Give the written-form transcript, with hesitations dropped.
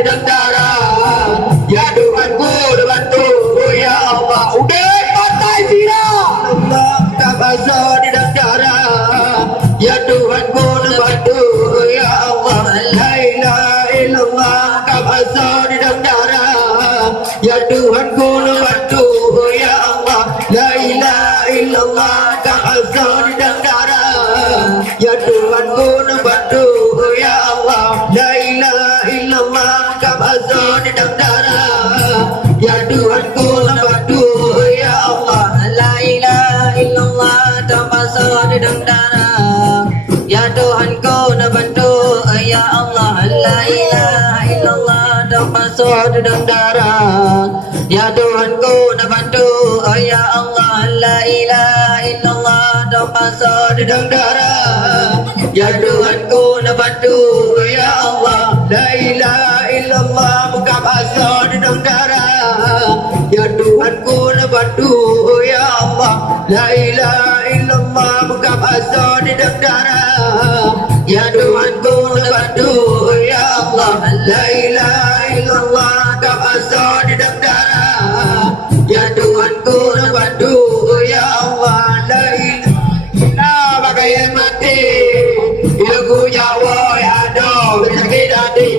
di dalam darah. Ya Tuhanku bantu ya Allah. Udah partai Zina. Allah tak basuh di dalam darah. Ya Tuhanku bantu ya Allah. La ilaha illallah tak basuh di dalam darah. Ya Tuhanku bantu ya Allah. La ilaha illallah tak basuh di dalam darah. Ya Tuhanku bantu ya Allah. La ilaha illallah tak basuh di dalam darah. Ya Tuhanku bantu ya Allah. La ilaha illallah tak basuh di dalam darah. Ya Tuhanku bantu ya Allah. La ilaha illallah tak basuh di dalam darah. Ya Tuhanku bantu ya Allah. La ilaha illallah tak basuh di dalam darah. Ya Tuhanku bantu ya Allah. La ilaha illallah buka basuh di dalam darah. Ya Tuhanku bantu ya Allah. La ilaha illallah buka basuh di dalam darah. Ya Tuhanku bantu ya Allah. La ilaha illallah buka basuh di dalam darah. Ya Tuhanku bantu ya Allah. La ilaha bagai mati ilmu nyawa ya do sakit hati